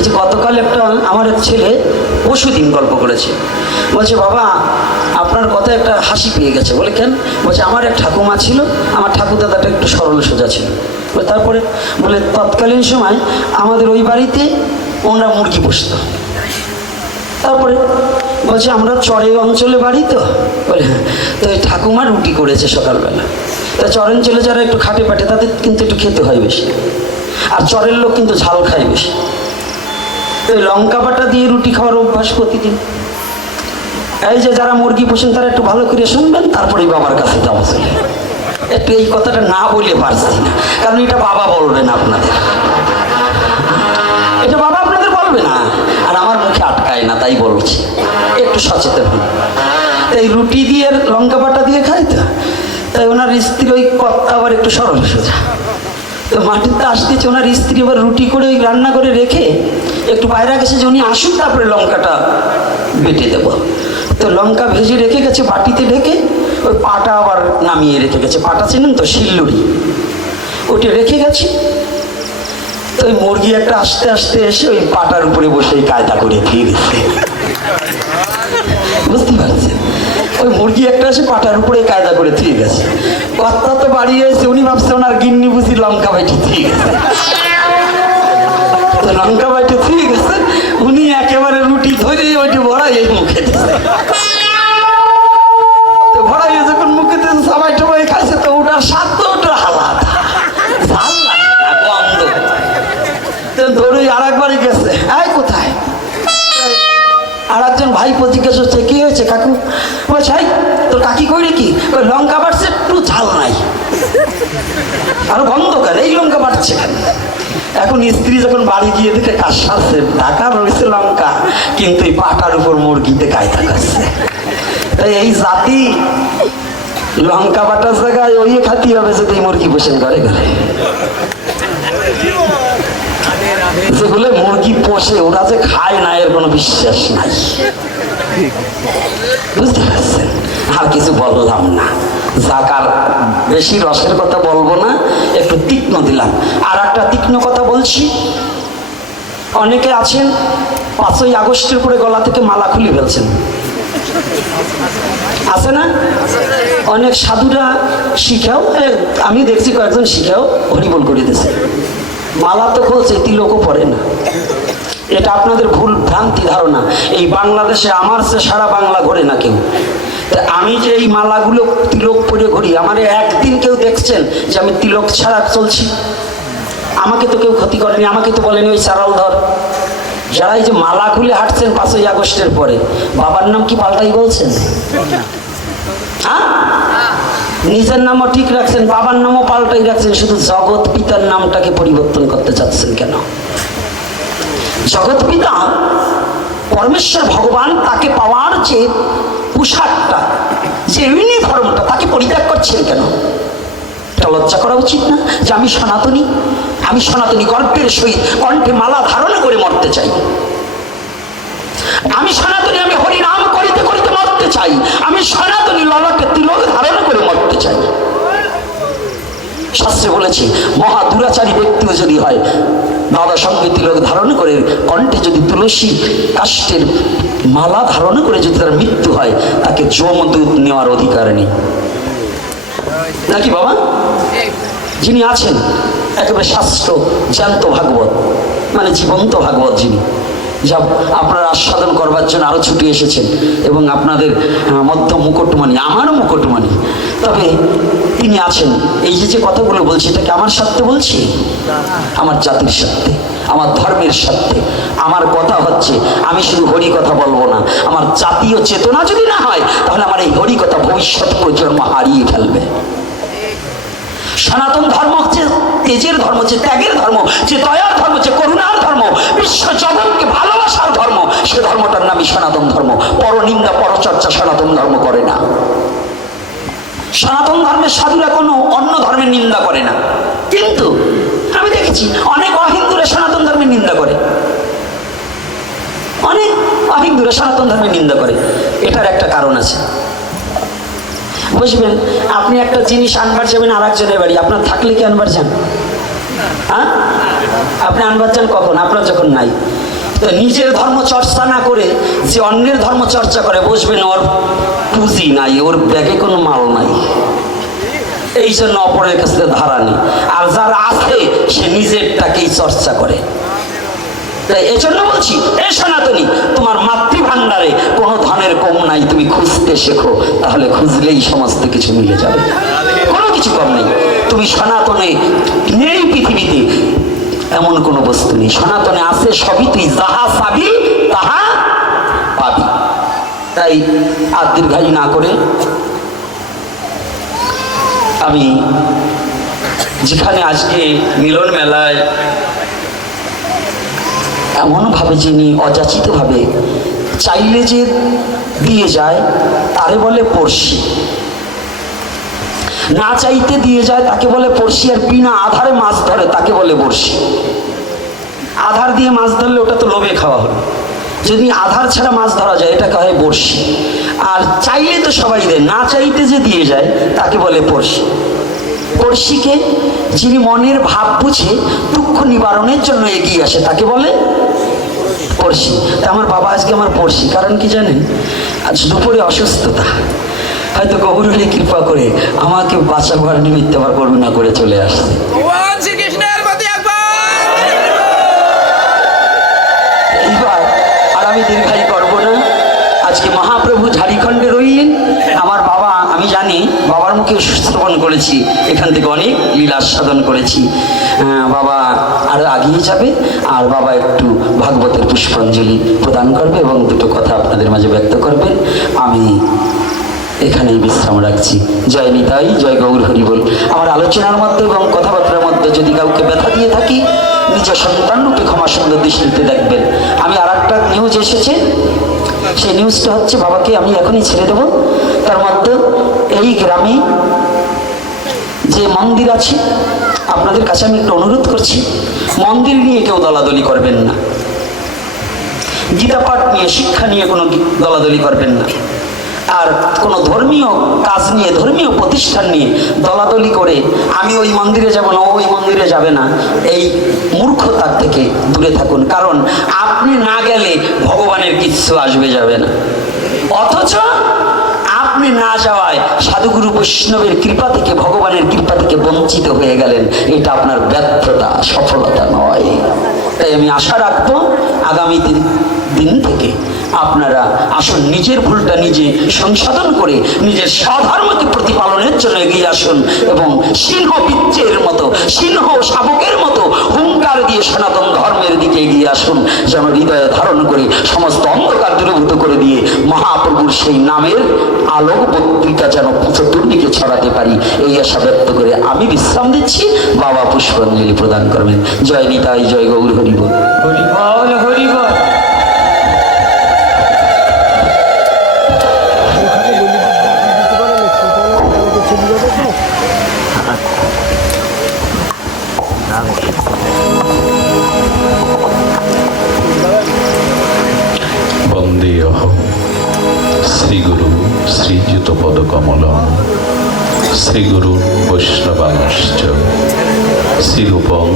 এই যে গতকাল একটা আমার এক ছেলে পশু দিন গল্প করেছে। বলছে, বাবা, আপনার কথা একটা হাসি পেয়ে গেছে। বলে, কেন? বলছে, আমার এক ঠাকুমা ছিল, আমার ঠাকুর দাদাটা একটু সরল সোজা ছিল। বলে, তারপরে? বলে, তৎকালীন সময় আমাদের ওই বাড়িতে ওনারা মুরগি পুষত। তারপরে বলছে, আমরা চরে অঞ্চলে বাড়ি তো। বলে হ্যাঁ তো এই ঠাকুমা রুটি করেছে সকালবেলা। তা চরাঞ্চলে যারা একটু খাটে পাটে তাদের কিন্তু একটু খেতে হয় বেশি। আর চরের লোক কিন্তু ঝাল খায় বেশি। তো লঙ্কা বাটা দিয়ে রুটি খাওয়ার অভ্যাস প্রতিদিন। এই যে যারা মুরগি পোষেন, তারা একটু ভালো করে শুনবেন তারপরে বাবার কাছে যাব। একটু এই কথাটা না বলে পারছি না, কারণ এটা বাবা বলবেন আপনাদের। এটা বাবা আপনাদের বলবে না, আর আমার মুখে আটকায় না, তাই বলছি। একটু সচেতন এই রুটি দিয়ে, লঙ্কা বাটা দিয়ে খাই তো, তাই ওনার স্ত্রী ওই কর্তা আবার একটু সরল সোজা। তো মাটিতে আসতেছে ওনার স্ত্রী আবার রুটি করে ওই রান্না করে রেখে একটু বাইরে গেছে, যে উনি আসুন তারপরে লঙ্কাটা বেটে দেব। তো লঙ্কা ভেজে রেখে গেছে, বাটিতে ঢেকে, ওই পাটা আবার নামিয়ে রেখে গেছে। পাটা চেনেন তো? শিল্লুড়ি। ওটা রেখে গেছে। তো ওই মুরগি একটা আস্তে আস্তে এসে ওই পাটার উপরে বসে কায়দা করে দিয়ে দিচ্ছে বুঝতে পারছেন? ওই মুরগি একটা এসে পাটার উপরে কায়দা করে দিয়ে গেছে। কর্তা তো বাড়ি এসে উনি ভাবছে ওনার গিন্নি বুঝি লঙ্কা বাইটি দিয়ে গেছে। তো লঙ্কা ভাই জিজ্ঞেস হচ্ছে কি হয়েছে কাকু? বলছে "এই, তোর কাকি কইরে কি? লঙ্কা বাড়ছে একটু ঝাল নাই। আর গন্ধ কেন এই লঙ্কা বাড়ছে কেন? এখন স্ত্রী যখন বাড়ি গিয়ে দেখে কাজ সারছে ঢাকা রয়েছে লঙ্কা কিন্তু এই পাটার উপর মুরগিতে কায়দা করছে। তাই এই জাতি লঙ্কা বাটার জায়গায় ওই খাতি হবে যদি এই মুরগি পোষণ করে ঘরে। যেগুলো মুরগি পোষে ওরা যে খায় না এর কোনো বিশ্বাস নাই। বুঝতে পারছেন? আর কিছু বললাম না। যাকার বেশি রসের কথা বলব না, একটু তীক্ষ্ণ দিলাম। আর একটা তীক্ষ্ণ কথা বলছি। অনেকে আছেন, পাঁচই আগস্টের পরে গলা থেকে মালা খুলে ফেলছেন। আছে না? অনেক সাধুরা শিখাও আমি দেখছি কয়েকজন শিখাও হরিবল করে দিয়েছে মালা তো খুলছে, তিলকও পরে না। এটা আপনাদের ভুল ভ্রান্তি ধারণা। এই বাংলাদেশে আমার সে সারা বাংলা ঘোরে না কেউ। আমি যে এই মালাগুলো তিলক পরে ঘুরি, আমার একদিন কেউ দেখছেন যে আমি তিলক ছাড়া চলছি? আমাকে তো কেউ ক্ষতি করেনি, আমাকে তো বলেনি, ওই সারাল ধর। যারা এই যে মালা খুলে হাঁটছেন পাঁচই আগস্টের পরে, বাবার নাম কি পাল্টাই বলছেন? হ্যাঁ? নিজের নামও ঠিক রাখছেন, বাবার নামও পাল্টাই রাখছেন, শুধু জগৎ পিতার নামটাকে পরিবর্তন করতে চাচ্ছেন কেন? জগৎ পিতা পরমেশ্বর ভগবান তাকে পাওয়ার যে পোশাকটা যে ইউনিফর্মটা তাকে পরিত্যাগ করছেন কেন? এটা লজ্জা করা উচিত না যে আমি সনাতনী? আমি সনাতনী গর্বের সহিত কণ্ঠে মালা ধারণ করে মরতে চাই। আমি সনাতনী, আমি হরিনাম করিতে করিতে মরতে চাই। আমি সনাতনী ললাটে তিলক ধারণ করে মরতে চাই। শাস্ত্রে বলেছে, মহা দুরাচারী ব্যক্তিও যদি হয় দাদা সঙ্গে তিলক ধারণ করে কণ্ঠে যদি তুলসী কাষ্টের মালা ধারণ করে যদি তার মৃত্যু হয়, তাকে যমদূত নেওয়ার অধিকার নেই। নাকি বাবা? যিনি আছেন, একেবারে শাস্ত্র, জ্যান্ত ভাগবত মানে জীবন্ত ভাগবত যিনি, যা আপনারা আস্বাদন করবার জন্য আরও ছুটি এসেছেন এবং আপনাদের মধ্য মুকুটমণি আমারও মুকুটমণি তবে তিনি আছেন। এই যে যে কথাগুলো বলছি এটাকে আমার স্বার্থে বলছি? আমার জাতির স্বার্থে আমার ধর্মের স্বার্থে আমার কথা হচ্ছে, আমি শুধু হরি কথা বলব না, আমার জাতীয় চেতনা যদি না হয়, তাহলে আমার এই হরি কথা ভবিষ্যৎ প্রজন্ম হারিয়ে ফেলবে। সনাতন ধর্ম হচ্ছে তেজের ধর্ম, হচ্ছে ত্যাগের ধর্ম যে দয়ার ধর্ম যে করুণার ধর্ম, বিশ্ব জগৎকে ভালোবাসার ধর্ম। সে ধর্মটার নামই সনাতন ধর্ম। পরনিন্দা, পরচর্চা সনাতন ধর্ম করে না। সনাতন ধর্মের সাধুরা কোনো অন্য ধর্মের নিন্দা করে না। কিন্তু আমি দেখেছি, অনেক অহিন্দুরা সনাতন ধর্মের নিন্দা করে। অনেক অহিন্দুরা সনাতন ধর্মের নিন্দা করে। এটার একটা কারণ আছে। বুঝবেন, আপনি একটা জিনিস আনবার যাবেন আর একজনের বাড়ি, আপনার থাকলে কি আনবার যান? হ্যাঁ? আপনি আনবার যান কখন? আপনার যখন নাই। তো নিজের ধর্ম চর্চা না করে যে অন্যের ধর্ম চর্চা করে বসবেন ওর পুঁজি নাই, ওর ব্যাগে কোনো মাল নাই। এই জন্য অপরের কাছে ধারা নেই। আর যার আছে, সে নিজেরটাকেই চর্চা করে। তাই বলছি, এ সনাতনী, তোমার মাতৃভাণ্ডারে কোনো ধনের কম নাই, তুমি খুঁজতে শেখো, তাহলে খুঁজলেই সমস্ত কিছু মিলে যাবে। কোনো কিছু কম নেই। তুমি সনাতনে নেই এমন কোনো বস্তু নেই। সনাতনে আছে সবই, তুই যাহা পাবি তাহা পাবি। তাই আর দীর্ঘায়ু না করে আমি যেখানে আজকে মিলন মেলায় এমনভাবে যিনি অযাচিতভাবে চাইলে যে দিয়ে যায়, তারে বলে পড়শি। না চাইতে দিয়ে যায়, তাকে বলে পড়শি আর বিনা আধারে মাছ ধরে, তাকে বলে বড়শি। আধার দিয়ে মাছ ধরলে ওটা তো লোভে খাওয়া হলো। যদি আধার ছাড়া মাছ ধরা যায় এটা হয় বড়শি। আর চাইলে তো সবাই দেয়, না চাইতে যে দিয়ে যায়, তাকে বলে পড়শি পড়শিকে যিনি মনের ভাব বুঝে দুঃখ নিবারণের জন্য এগিয়ে আসে, তাকে বলে পড়শি আমার বাবা আজকে আমার পড়শি কারণ কি জানেন? আজ দুপুরে অসুস্থতা। হয়তো গৌরী কৃপা করে আমাকে বাঁচাবার নিমিত্তে আবার করুণা করে চলে আসছে এইবার আর আমি দীর্ঘায়ী করব না। আজকে মহাপ্রভু ঝাড়িখণ্ডে রইলেন। আমার বাবা আমি জানি বাবার মুখে শ্রবণ করেছি। এখান থেকে অনেক লীলা সাধন করেছি। বাবা আরও আগিয়ে যাবে। আর বাবা একটু ভাগবতের পুষ্পাঞ্জলি প্রদান করবে এবং দুটো কথা আপনাদের মাঝে ব্যক্ত করবেন। আমি এখানেই বিশ্রাম রাখছি। জয় নিতাই, জয় গৌর হরি বল আমার আলোচনার মধ্যে এবং কথাবার্তার মধ্যে যদি কাউকে ব্যথা দিয়ে থাকি নিজের সন্তান রূপে ক্ষমা সুন্দর দৃষ্টিতে দেখবেন। আমি আর একটা নিউজ এসেছে। সেই নিউজটা হচ্ছে, বাবাকে আমি এখনই ছেড়ে দেবো। তার মধ্যে এই গ্রামে যে মন্দির আছে, আপনাদের কাছে আমি একটু অনুরোধ করছি, মন্দির নিয়ে কেউ দলাদলি করবেন না। গীতা পাঠ নিয়ে, শিক্ষা নিয়ে কোনো দলাদলি করবেন না। আর কোনো ধর্মীয় কাজ নিয়ে, ধর্মীয় প্রতিষ্ঠান নিয়ে দলাদলি করে, আমি ওই মন্দিরে যাব না ওই মন্দিরে যাবে না, এই মূর্খতার থেকে দূরে থাকুন। কারণ আপনি না গেলে ভগবানের কিচ্ছু আসবে, যাবে না। অথচ আপনি না যাওয়ায় সাধুগুরু বৈষ্ণবের কৃপা থেকে, ভগবানের কৃপা থেকে বঞ্চিত হয়ে গেলেন, এটা আপনার ব্যর্থতা, সফলতা নয়। তাই আমি আশা রাখব, আগামী দিন দিন থেকে আপনারা আসুন, নিজের ভুলটা নিজে সংশোধন করে নিজের স্বধর্মকে প্রতিপালনের জন্য এগিয়ে আসুন এবং সিংহ বিচ্ছের মতো, সিংহ শাবকের মতো হুঙ্কার দিয়ে সনাতন ধর্মের দিকে এগিয়ে আসুন, যেন হৃদয়ে ধারণ করে সমস্ত অন্ধকার দূরীভূত করে দিয়ে মহাপ্রভুর সেই নামের আলোক পত্রিকা যেন চতুর্দিকে ছড়াতে পারি। এই আশা ব্যক্ত করে আমি বিশ্রাম দিচ্ছি। বাবা পুষ্পাঞ্জলি প্রদান করবেন। জয় নিতাই, জয় গৌর হরিবল হরিবল হরিবল বন্দে অহম শ্রীগুরু শ্রীযুত পদকমল শ্রীগুরু বৈষ্ণবাংশ। শ্রীরূপং